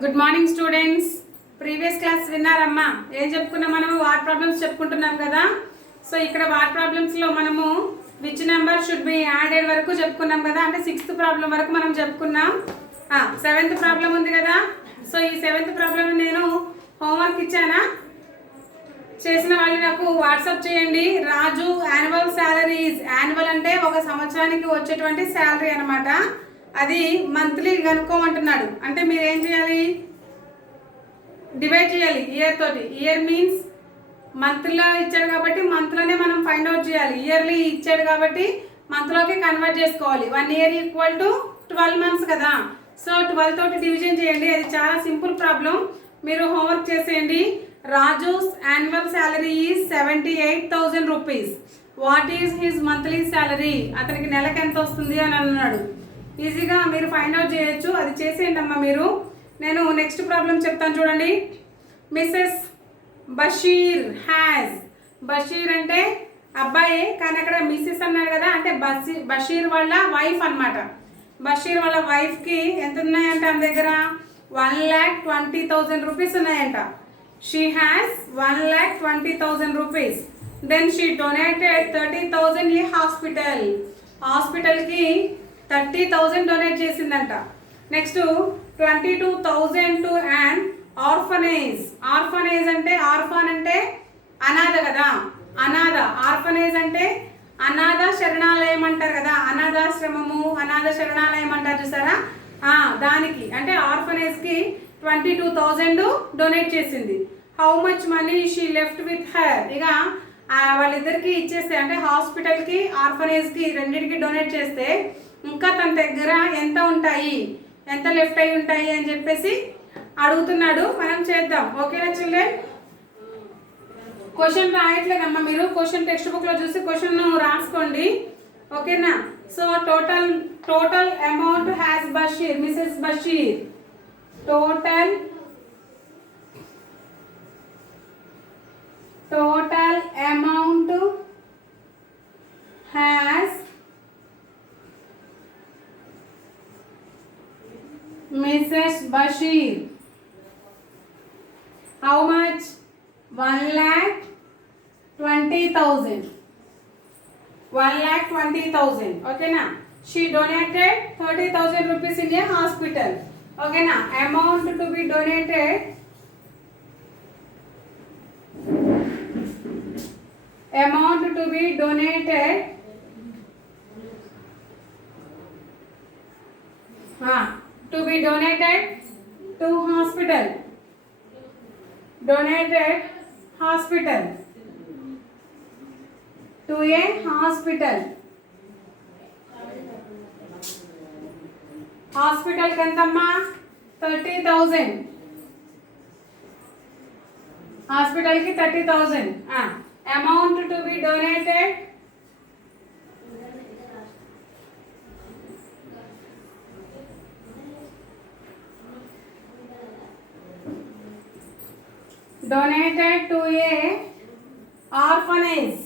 Good morning students. Previous class విన్నారమ్మా? ఏం చెప్పుకున్నాం మనము? వాట్ ప్రాబ్లమ్స్ చెప్పుకుంటున్నాం కదా. సో ఇక్కడ వాట్ ప్రాబ్లమ్స్లో మనము which number should be added వరకు చెప్పుకున్నాం కదా. అంటే 6th ప్రాబ్లం వరకు మనం చెప్పుకున్నాం. 7th ప్రాబ్లం ఉంది కదా. సో ఈ 7th ప్రాబ్లం నేను హోంవర్క్ ఇచ్చానా? చేసిన వాళ్ళు నాకు వాట్సాప్ చేయండి. రాజు యాన్యువల్ శాలరీస్, యాన్యువల్ అంటే ఒక సంవత్సరానికి వచ్చేటువంటి శాలరీ అనమాట. అది మంత్లీ కనుక్కోమంటున్నాడు. అంటే మీరు ఏం చేయాలి? డివైడ్ చేయాలి ఇయర్ తోటి. ఇయర్ మీన్స్ మంత్లో ఇచ్చాడు కాబట్టి మంత్లోనే మనం ఫైండ్ అవుట్ చేయాలి. ఇయర్లీ ఇచ్చాడు కాబట్టి మంత్లోకి కన్వర్ట్ చేసుకోవాలి. 1 year ఈక్వల్ టు 12 months కదా. సో 12 తోటి డివిజన్ చేయండి. అది చాలా సింపుల్ ప్రాబ్లం. మీరు హోంవర్క్ చేసేయండి. Raju's annual salary is 78,000 rupees. What is his monthly salary? అతనికి నెలకు ఎంత వస్తుంది అని అన్నాడు. ఈజీగా మీరు ఫైండ్ అవుట్ చేయొచ్చు. అది చేసేయండి అమ్మా మీరు. నేను నెక్స్ట్ ప్రాబ్లం చెప్తాను చూడండి. మిస్సెస్ బషీర్ హ్యాజ్, బషీర్ అంటే అబ్బాయి కానీ అక్కడ మిస్సెస్ అన్నారు కదా, అంటే బషీర్ వాళ్ళ వైఫ్ అనమాట. బషీర్ వాళ్ళ వైఫ్కి ఎంత ఉన్నాయంట? ఆమె దగ్గర 1,20,000 rupees ఉన్నాయంట. She has 1,20,000 rupees. Then she donated 30,000 ఈ హాస్పిటల్. హాస్పిటల్కి 30,000 డొనేట్ చేసిందంట. Next 22,000 to and orphanage. Orphanage అంటే ఆర్ఫాన్ అంటే అనాథ కదా. అనాథ. ఆర్ఫనేజ్ అంటే అనాథ శరణాలయం అంటారు కదా. అనాథాశ్రమము, అనాథ శరణాలయం అంటారు చూసారా, దానికి అంటే ఆర్ఫనేజ్కి 22,000 డొనేట్ చేసింది. How much money she left with her. ఇక వాళ్ళిద్దరికి ఇచ్చేస్తే అంటే హాస్పిటల్కి ఆర్ఫనేజ్కి రెండింటికి డొనేట్ చేస్తే ఇంకా తన దగ్గర ఎంత ఉంటాయి, ఎంత లెఫ్ట్ అయి ఉంటాయి అని చెప్పేసి అడుగుతున్నాడు. మనం చేద్దాం. ఓకేనా చిల్డ్రన్? క్వశ్చన్ రాయట్లేదమ్మా మీరు. క్వశ్చన్ టెక్స్ట్ బుక్లో చూసి క్వశ్చన్ రాసుకోండి. ఓకేనా? So total amount has Bashir, Mrs Bashir. Total amount has Mrs. Bashir. How much? 1,20,000. 1,20,000. Okay na? She donated 30,000 rupees in a hospital. Okay na? Amount to be donated. Amount to be donated. To be donated to hospital. Donated hospital. To a hospital. Hospital kantama 30,000. Hospital ki 30,000. Amount to be donated. Donated to a orphanage.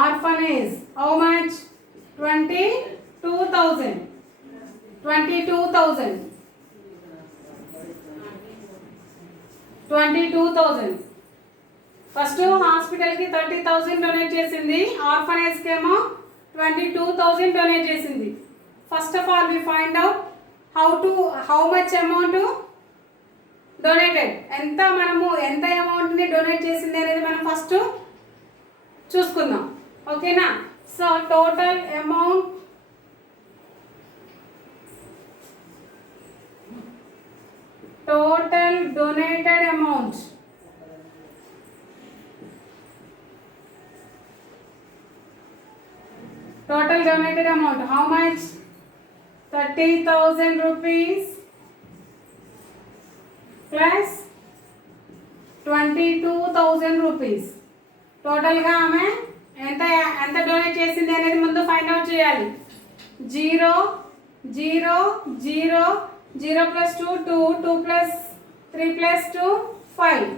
Orphanage. How much? 22,000. 22,000. 22,000. First హాస్పిటల్కి 30,000 donate చేసింది. ఆర్ఫనేజ్కి ఏమో 22,000 donate చేసింది. First of all we find out how much amount donated. ఎంత మనము ఎంత అమౌంట్ని donate చేసింది అనేది మనం ఫస్ట్ చూసుకుందాం. ఓకేనా? So total amount donated amount how much? 30,000 rupees plus 22,000 rupees. టోటల్గా ఆమె ఎంత డొనేట్ చేసింది అనేది ముందు ఫైండ్ అవుట్ చేయాలి. 0 0 0 0 plus 2 2 2 plus 3 plus 2 5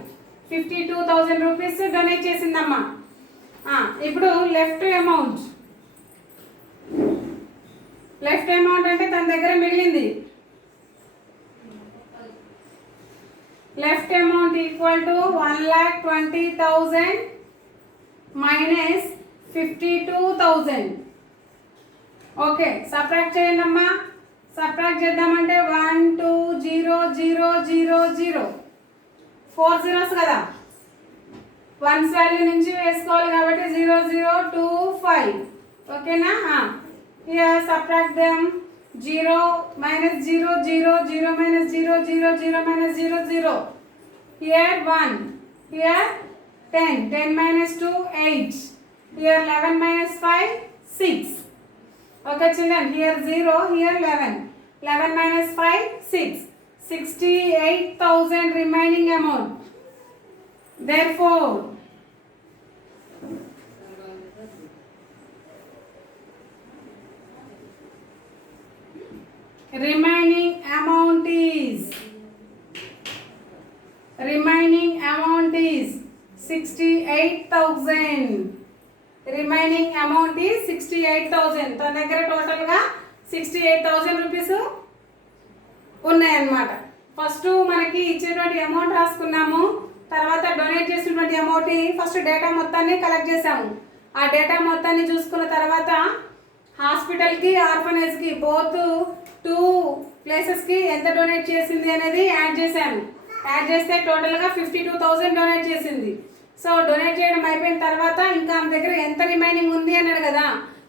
52,000 rupees donate చేసిందమ్మా. ఇప్పుడు లెఫ్ట్ అమౌంట్ లెఫ్ట్ అమౌంట్ అంటే తన దగ్గర మిగిలింది. Left amount equal to 1,20,000 minus 52,000. Okay, subtract చేయండి అమ్మా. సబ్ట్రాక్ట్ చేద్దామంటే 1 2 0 0 0 0 4 zeros కదా, వన్స్ వాల్యూ నుంచి వేసుకోవాలి కాబట్టి 0 0 2 5. ఓకేనా? Here subtract them. 0 minus 0 0 0 minus 0 0 0 minus 0 0. Here 1. Here 10. 10 minus 2 8. Here 11 minus 5 6. Okay children, here 0, here 11. 11 minus 5 6. 68,000 remaining amount. Therefore remaining amount is 68,000. Remaining amount is 68,000. తన దగ్గర టోటల్గా 68,000 రూపీస్ ఉన్నాయన్నమాట. ఫస్ట్ మనకి ఇచ్చేటువంటి అమౌంట్ రాసుకున్నాము, తర్వాత డొనేట్ చేసినటువంటి అమౌంట్ ఫస్ట్ డేటా మొత్తాన్ని collect చేసాము. ఆ డేటా మొత్తాన్ని చూసుకున్న తర్వాత హాస్పిటల్కి ఆర్ఫనేజ్కి బోత్ 2 ప్లేసెస్కి ఎంత డొనేట్ చేసింది అనేది యాడ్ చేశాము. యాడ్ చేస్తే టోటల్గా 52,000 డొనేట్ చేసింది. సో డొనేట్ చేయడం అయిపోయిన తర్వాత ఇంకా ఆమె దగ్గర ఎంత రిమైనింగ్ ఉంది అన్నాడు కదా,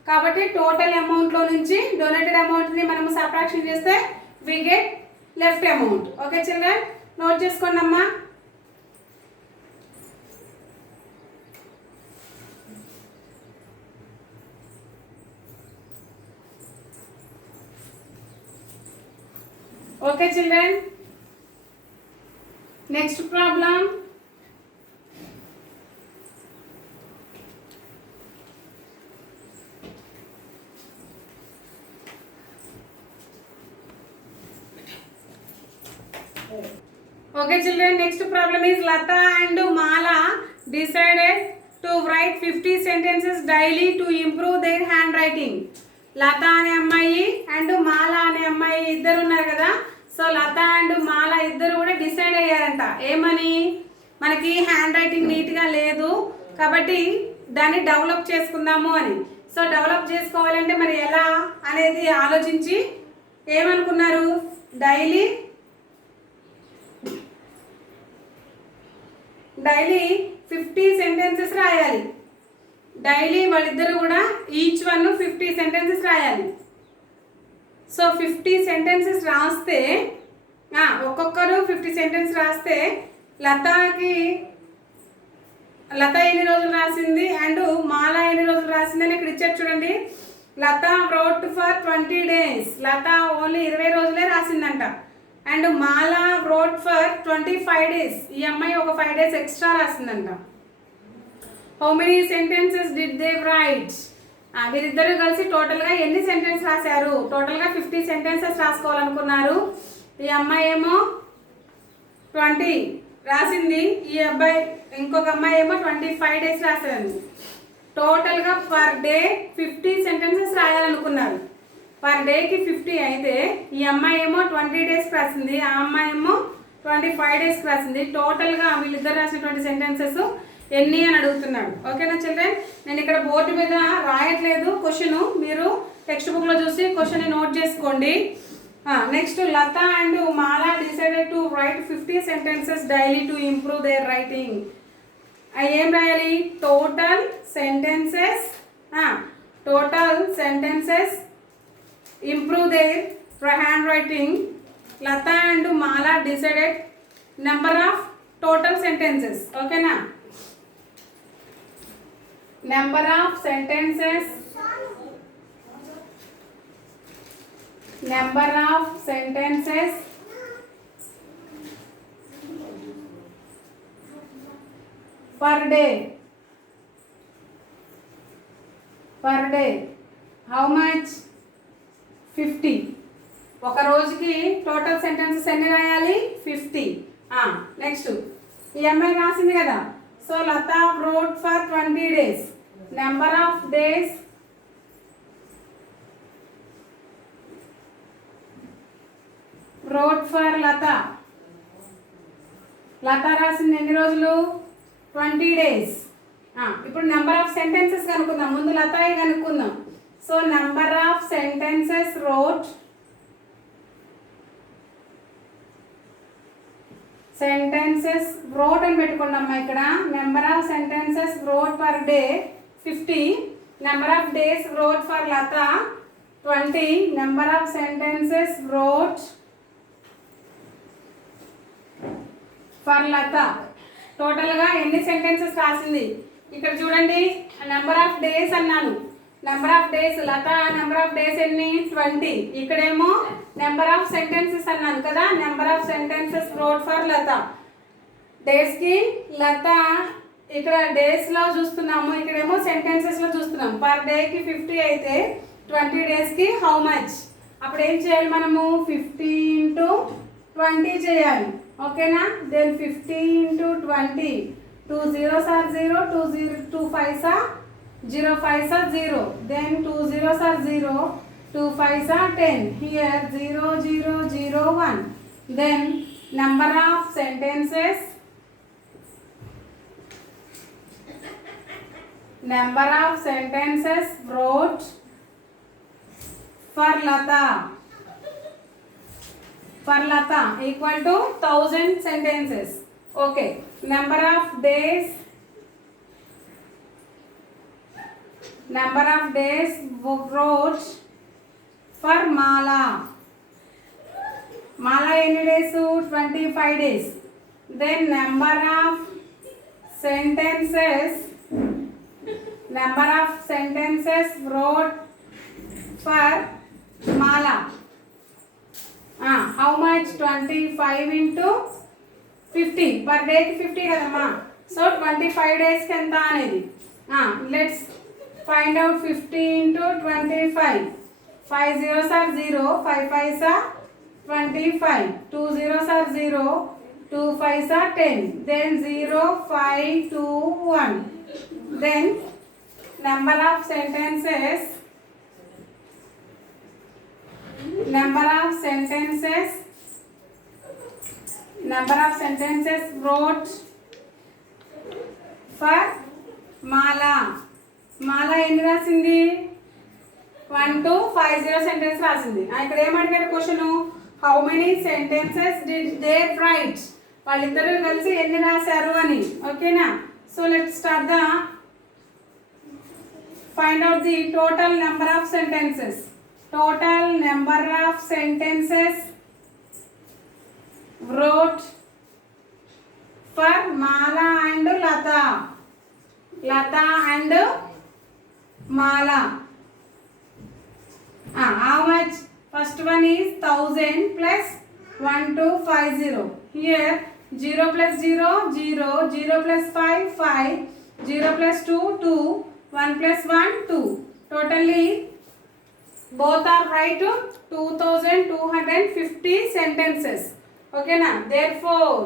కాబట్టి టోటల్ అమౌంట్లో నుంచి డొనేటెడ్ అమౌంట్ని మనము సబ్ట్రాక్షన్ చేస్తే we get left amount. Okay children, note చేసుకోండి అమ్మా. Okay children, next problem. Okay children, next problem is Lata and Mala decided to write 50 sentences daily to improve their handwriting. లత అనే అమ్మాయి and మాల అనే అమ్మాయి ఇద్దరు ఉన్నారు కదా. సో లత అండ్ మాల ఇద్దరు కూడా డిసైడ్ అయ్యారంట ఏమని, మనకి హ్యాండ్ రైటింగ్ నీట్గా లేదు కాబట్టి దాన్ని డెవలప్ చేసుకుందాము అని. సో డెవలప్ చేసుకోవాలంటే మరి ఎలా అనేది ఆలోచించి ఏమనుకున్నారు, డైలీ 50 సెంటెన్సెస్ రాయాలి. డైలీ వాళ్ళిద్దరు కూడా ఈచ్ వన్ 50 సెంటెన్సెస్ రాయాలి. సో 50 సెంటెన్సెస్ రాస్తే ఒక్కొక్కరు 50 సెంటెన్స్ రాస్తే లత ఎన్ని రోజులు రాసింది అండ్ మాల ఎన్ని రోజులు రాసింది అని ఇక్కడ ఇచ్చారు చూడండి. Latha wrote for 20 days. Latha only 20 రోజులే రాసిందంట. And Mala wrote for 25 days. ఈ అమ్మాయి ఒక 5 days ఎక్స్ట్రా రాసిందంట. How many sentences did they write? వీరిద్దరు కలిసి టోటల్గా ఎన్ని సెంటెన్స్ రాశారు? టోటల్గా 50 సెంటెన్సెస్ రాసుకోవాలనుకున్నారు. ఈ అమ్మాయి ఏమో 20 రాసింది, ఈ అబ్బాయి ఇంకొక అమ్మాయి ఏమో 25 days రాశారు. టోటల్గా పర్ డే 50 సెంటెన్సెస్ రాయాలనుకున్నారు. పర్ డేకి 50 అయితే ఈ అమ్మాయి ఏమో 20 days రాసింది, ఆ అమ్మాయి ఏమో 25 days రాసింది. టోటల్గా వీళ్ళిద్దరు రాసినటువంటి సెంటెన్సెస్ ఎన్ని అని అడుగుతున్నాడు. ఓకేనా చిల్డ్రన్, నేను ఇక్కడ బోర్డు మీద రాయట్లేదు క్వశ్చన్, మీరు టెక్స్ట్ బుక్లో చూసి క్వశ్చన్ని నోట్ చేసుకోండి. Next Latha and Mala decided to write 50 sentences daily to improve their writing. ఏం రాయాలి? Total sentences improve their handwriting. Latha and Mala decided number of total sentences. ఓకేనా, number of sentences per day. How much? 50. ఒక రోజుకి total sentences ఎన్ని రాయాలి? 50. Next ఈ అమ్మాయి రాసింది కదా. So Latha wrote for 20 days. Number of days wrote for Lata. Lata రాసింది ఎన్ని రోజులు 20 days. ఇప్పుడు నెంబర్ ఆఫ్ సెంటెన్సెస్ కనుక్కుందాం. ముందు లతాయి కనుక్కుందాం. So number of sentences wrote అని పెట్టుకున్నామ్మా. ఇక్కడ number of sentences wrote per day 50. Number of days wrote for Latha 20. Number of sentences wrote for Latha టోటల్గా ఎన్ని సెంటెన్సెస్ రాసింది ఇక్కడ చూడండి. నెంబర్ ఆఫ్ డేస్ అన్నాను. Number of days Latha number of days ఎన్ని 20. ఇక్కడేమో నెంబర్ ఆఫ్ సెంటెన్సెస్ అన్నాను కదా. Number of sentences wrote for Latha. డేస్కి లత ఇక్కడ డేస్లో చూస్తున్నాము, ఇక్కడేమో సెంటెన్సెస్లో చూస్తున్నాము. పర్ డేకి 50 అయితే 20 డేస్కి హౌ మచ్. అప్పుడు ఏం చేయాలి మనము 50 × 20 చేయాలి. ఓకేనా. Then 50 × 20. 2 zeros are 0, 2 5s are 0, 5s are 0. Then 2 zeros are 0, 2 5s are 10. Here 0 0 0 1. Then number of sentences wrote for Lata equal to 1000 sentences. Okay. Number of days wrote for Mala. Mala any days? 25 days. Then number of sentences wrote for Mala. How much? 25 × 50. Per day 50 kadamma. So 25 days ki enta anedi. Let's find out 50 × 25. 5 zeros are 0, 5 5s are 25. 2 zeros are 0, 2 5s are 10. Then 0 5 2 1. Then number of sentences wrote for Mala. Mala ఎన్ని రాసింది 1 to 50 sentence రాసింది. ఇక్కడ ఏమడిగాడు question, how many sentences did they write. వాళ్ళిద్దరూ కలిసి ఎన్ని రాశారు అని. ఓకేనా. So let's start the find out the total number of sentences. Total number of sentences wrote for Mala and Lata. Lata and Mala. How much? First one is 1000 plus 1 to 50. Here 0 plus 0 0, 0 plus 5 5, 0 plus 2 2, 1 plus 1 2. Totally both are right. 2250 sentences. Okay na. Therefore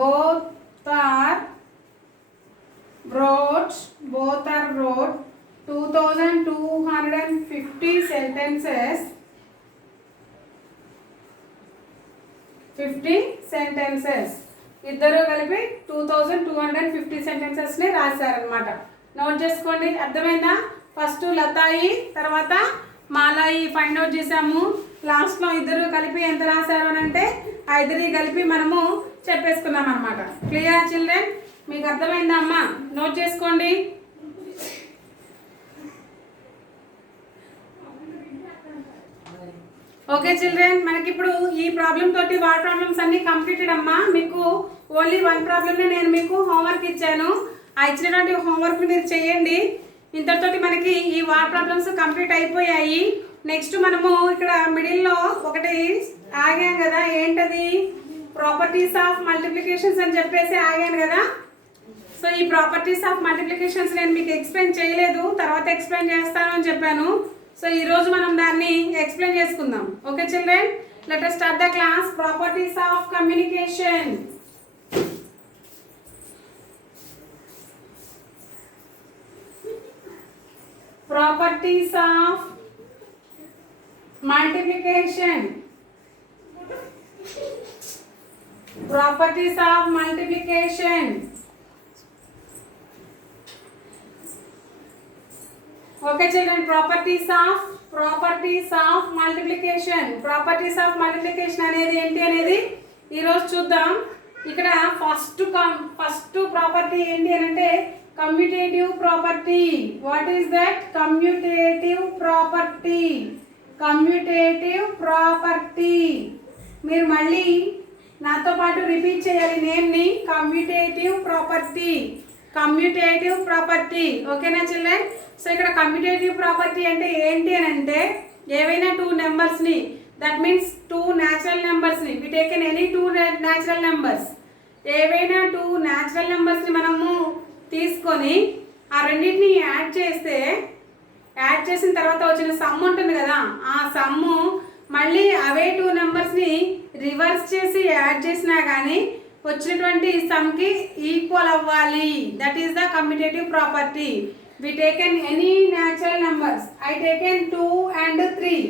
both are wrote 2250 sentences. 50 sentences. ఇద్దరు కలిపి 2250 సెంటెన్సెస్ని రాశారనమాట. Note చేసుకోండి. అర్థమైందా? First లతాయి తర్వాత మాలాయి find out చేసాము. లాస్ట్లో ఇద్దరు కలిపి ఎంత రాశారు అని అంటే ఆ ఇద్దరి కలిపి మనము చెప్పేసుకున్నాం అనమాట. Clear children? మీకు అర్థమైందా అమ్మా? నోట్ చేసుకోండి. ఓకే చిల్డ్రన్, మనకి ఇప్పుడు ఈ ప్రాబ్లం తోటి వాట్ ప్రాబ్లమ్స్ అన్ని కంప్లీటెడ్ అమ్మా. మీకు ఓన్లీ 1 ప్రాబ్లమ్ని నేను మీకు హోంవర్క్ ఇచ్చాను. ఆ ఇచ్చినటువంటి హోంవర్క్ మీరు చేయండి. ఇంతటితోటి మనకి ఈ వాట్ ప్రాబ్లమ్స్ కంప్లీట్ అయిపోయాయి. నెక్స్ట్ మనము ఇక్కడ మిడిల్లో ఒకటి ఆగాం కదా. ఏంటది? ప్రాపర్టీస్ ఆఫ్ మల్టిప్లికేషన్స్ అని చెప్పేసి ఆగాను కదా. సో ఈ ప్రాపర్టీస్ ఆఫ్ మల్టిప్లికేషన్స్ నేను మీకు ఎక్స్ప్లెయిన్ చేయలేదు, తర్వాత ఎక్స్ప్లెయిన్ చేస్తాను అని చెప్పాను. సో ఈరోజు మనం దాన్ని ఎక్స్ప్లెయిన్ చేసుకుందాం. Okay children, let us start the class. Properties of communication. Properties of multiplication. Properties of multiplication. Okay children, properties of multiplication. Properties of multiplication అనేది ఏంటి అనేది ఈ రోజు చూద్దాం. ఇక్కడ ఫస్ట్ ప్రాపర్టీ ఏంటి అని అంటే commutative property. What is that? Commutative property. Commutative property. మీరు మళ్ళీ నాతో పాటు రిపీట్ చేయాలి నేమ్ని. Commutative property. Commutative property. ఓకేనా చిల్డ్రన్? సో ఇక్కడ కమ్యూటేటివ్ ప్రాపర్టీ అంటే ఏంటి అని అంటే ఏవైనా టూ నెంబర్స్ని, దట్ మీన్స్ టూ న్యాచురల్ నెంబర్స్ని, we taken any two natural numbers, ఏవైనా టూ న్యాచురల్ నెంబర్స్ని మనము తీసుకొని ఆ రెండింటిని యాడ్ చేసిన తర్వాత వచ్చిన సమ్ ఉంటుంది కదా, ఆ సమ్ము మళ్ళీ అవే టూ నెంబర్స్ని రివర్స్ చేసి యాడ్ చేసినా కానీ వచ్చినటువంటి సమ్కి ఈక్వల్ అవ్వాలి. That is the commutative property. We taken any natural numbers. I taken 2 and 3.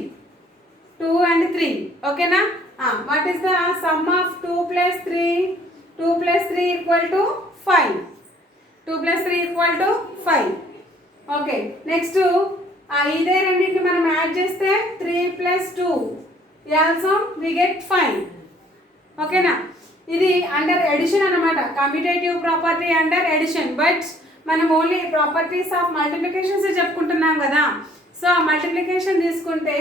2 and 3. ఓకేనా? What is the sum of 2 + 3? 2 + 3 = 5. 2 + 3 = 5. Okay, next ఇదే రెండింటిని మనం యాడ్ చేస్తే 3 + 2 ఆల్సో వి గెట్ 5. ఓకేనా? ఇది అండర్ ఎడిషన్ అన్నమాట. Commutative property under addition. But మనం only properties of multiplications చెప్పుకుంటున్నాం కదా. సో ఆ మల్టిప్లికేషన్ తీసుకుంటే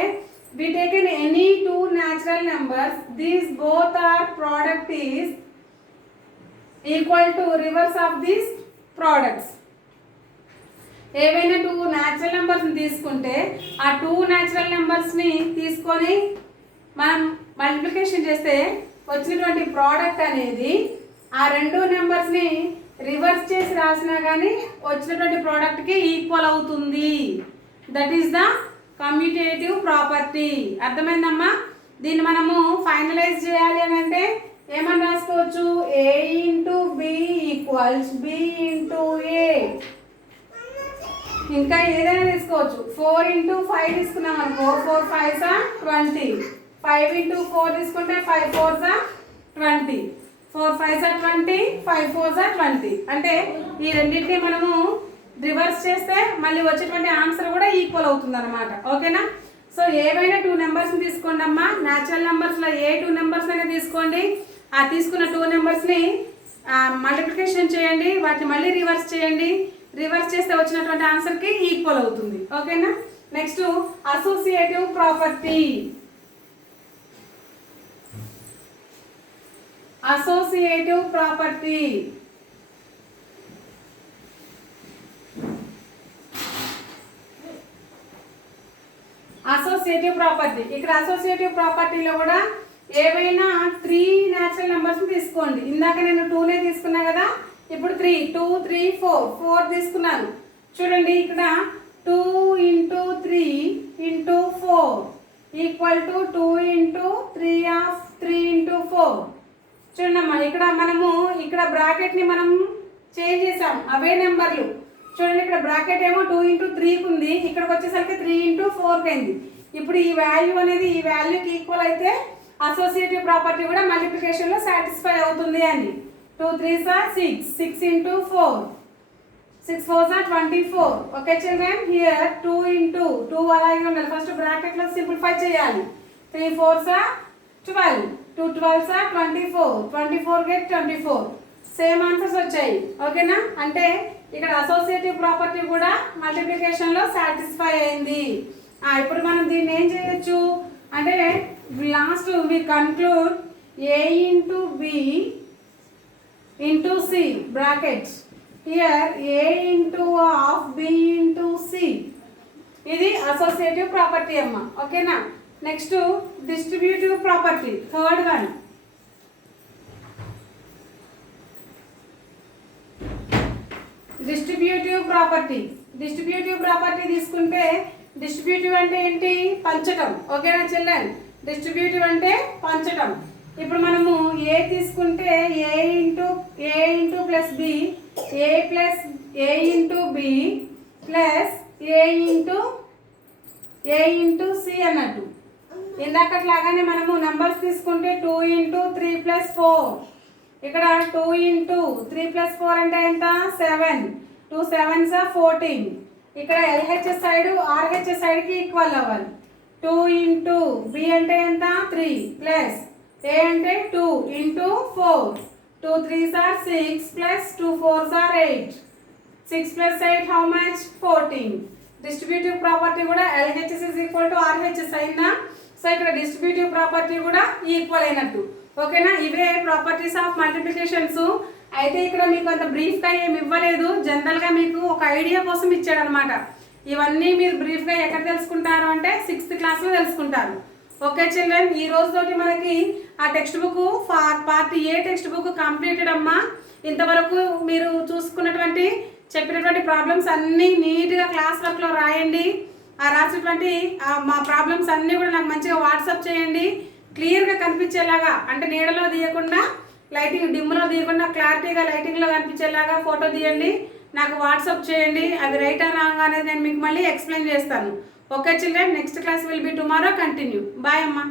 we taken any two natural numbers, these both are product is equal to reverse of these products. ఏవైనా two natural నెంబర్స్ని తీసుకుంటే ఆ టూ న్యాచురల్ నెంబర్స్ని తీసుకొని మనం మల్టిప్లికేషన్ చేస్తే వచ్చినటువంటి ప్రోడక్ట్ అనేది ఆ రెండు నెంబర్స్ని రివర్స్ చేసి రాసినా కానీ వచ్చినటువంటి ప్రోడక్ట్కి ఈక్వల్ అవుతుంది. That is the commutative property. అర్థమైందమ్మా? దీన్ని మనము ఫైనలైజ్ చేయాలి అని అంటే ఏమని రాసుకోవచ్చు? A × B = B × A. ఇంకా ఏదైనా తీసుకోవచ్చు. 4 × 5 తీసుకున్నాం అనుకో, 4 × 5 = 20. 5 × 4 తీసుకుంటే 5 × 4 = 20. 4 × 5 = 20, 5 × 4 = 20. అంటే ఈ రెండింటిని మనము రివర్స్ చేస్తే మళ్ళీ వచ్చేటువంటి ఆన్సర్ కూడా ఈక్వల్ అవుతుంది అనమాట. ఓకేనా? సో ఏవైనా టూ నెంబర్స్ని తీసుకోండి అమ్మా. న్యాచురల్ నెంబర్స్లో ఏ టూ నెంబర్స్ అయినా తీసుకోండి. ఆ తీసుకున్న టూ నెంబర్స్ని మల్టిప్లికేషన్ చేయండి, వాటిని మళ్ళీ రివర్స్ చేయండి. రివర్స్ చేస్తే వచ్చినటువంటి ఆన్సర్కి ఈక్వల్ అవుతుంది. ఓకేనా? Next associative property. Associative property. Associative property. ఇక్కడ అసోసియేటివ్ ప్రాపర్టీలో కూడా ఏవైనా 3 న్యాచురల్ నెంబర్స్ తీసుకోండి. ఇందాక నేను 2నే తీసుకున్నా కదా, ఇప్పుడు 3, 2, 3, 4 తీసుకున్నాను. చూడండి ఇక్కడ 2 × 3 × 4 = 2 × 3 × 4. చూడమ్మా, ఇక్కడ మనము ఇక్కడ బ్రాకెట్ని మనం చేంజ్ చేసాం, అవే నెంబర్లు. చూడండి ఇక్కడ బ్రాకెట్ ఏమో 2 × 3కి ఉంది, ఇక్కడికి వచ్చేసరికి 3 × 4కి అయింది. ఇప్పుడు ఈ వాల్యూ అనేది ఈ వాల్యూకి ఈక్వల్ అయితే అసోసియేటివ్ ప్రాపర్టీ కూడా మల్టిప్లికేషన్లో సాటిస్ఫై అవుతుంది అని. 2 × 3 = 6, 6 × 4, 6 × 4 = 24. ఓకే చిల్డ్రన్, హియర్ 2 × 2 అలాగే ఉండాలి. ఫస్ట్ బ్రాకెట్లో సింప్లిఫై చేయాలి. 3 × 4 = 12, 2 × 12 = 24, 24 get 24. సేమ్ ఆన్సర్స్ వచ్చాయి. ఓకేనా? అంటే ఇక్కడ అసోసియేటివ్ ప్రాపర్టీ కూడా మల్టిప్లికేషన్లో సాటిస్ఫై అయింది. ఇప్పుడు మనం దీన్ని ఏం చేయొచ్చు అంటే last we conclude A × B × C brackets. Here A × B × C. ఇది అసోసియేటివ్ ప్రాపర్టీ అమ్మ. ఓకేనా? Next distributive property, third one. Distributive property. Distributive property తీసుకుంటే డిస్ట్రిబ్యూటివ్ అంటే ఏంటి? పంచటం. ఓకేనా చిల్డ్రన్? డిస్ట్రిబ్యూటివ్ అంటే పంచటం. ఇప్పుడు మనము ఏ తీసుకుంటే A + B, A + A × B + A × A into C అన్నట్టు. ఇందాకట్లాగానే మనము నంబర్స్ తీసుకుంటే 2 into 3 plus 4. ఇక్కడ 2 into 3 plus 4 అంటే ఎంత 7. 2 7s are 14. ఇక్కడ LHS సైడ్ RHS సైడ్కి ఈక్వల్ అవ్వాలి. 2 into B అంటే ఎంత 3 ప్లస్ A అంటే 2 into 4. 2 3s are 6 plus 2 4s are 8. 6 plus 8 how much 14. Distributive property కూడా LHS is equal to RHS అయిందా. సో ఇక్కడ డిస్ట్రిబ్యూటివ్ ప్రాపర్టీ కూడా ఈక్వల్ అయినట్టు. ఓకేనా, ఇవే ప్రాపర్టీస్ ఆఫ్ మల్టిప్లికేషన్స్. అయితే ఇక్కడ మీకు అంత బ్రీఫ్గా ఏమి ఇవ్వలేదు, జనరల్గా మీకు ఒక ఐడియా కోసం ఇచ్చాడు అనమాట. ఇవన్నీ మీరు బ్రీఫ్గా ఎక్కడ తెలుసుకుంటారు అంటే 6th క్లాస్లో తెలుసుకుంటారు. ఓకే చిల్డ్రన్, ఈ రోజుతోటి మనకి ఆ text book part A text book completed అమ్మా. ఇంతవరకు మీరు చూసుకున్నటువంటి చెప్పినటువంటి ప్రాబ్లమ్స్ అన్నీ నీట్గా క్లాస్ వర్క్లో రాయండి. ఆ రాసినటువంటి మా ప్రాబ్లమ్స్ అన్నీ కూడా నాకు మంచిగా వాట్సాప్ చేయండి. క్లియర్గా కనిపించేలాగా, అంటే నీడలో తీయకుండా, లైటింగ్ డిమ్లో తీయకుండా క్లారిటీగా లైటింగ్లో కనిపించేలాగా ఫోటో తీయండి, నాకు వాట్సాప్ చేయండి. అది రైట్ ఆర్ రాంగ్ అనేది నేను మీకు మళ్ళీ ఎక్స్ప్లెయిన్ చేస్తాను. Okay children, next class will be tomorrow. Continue. Bye అమ్మా.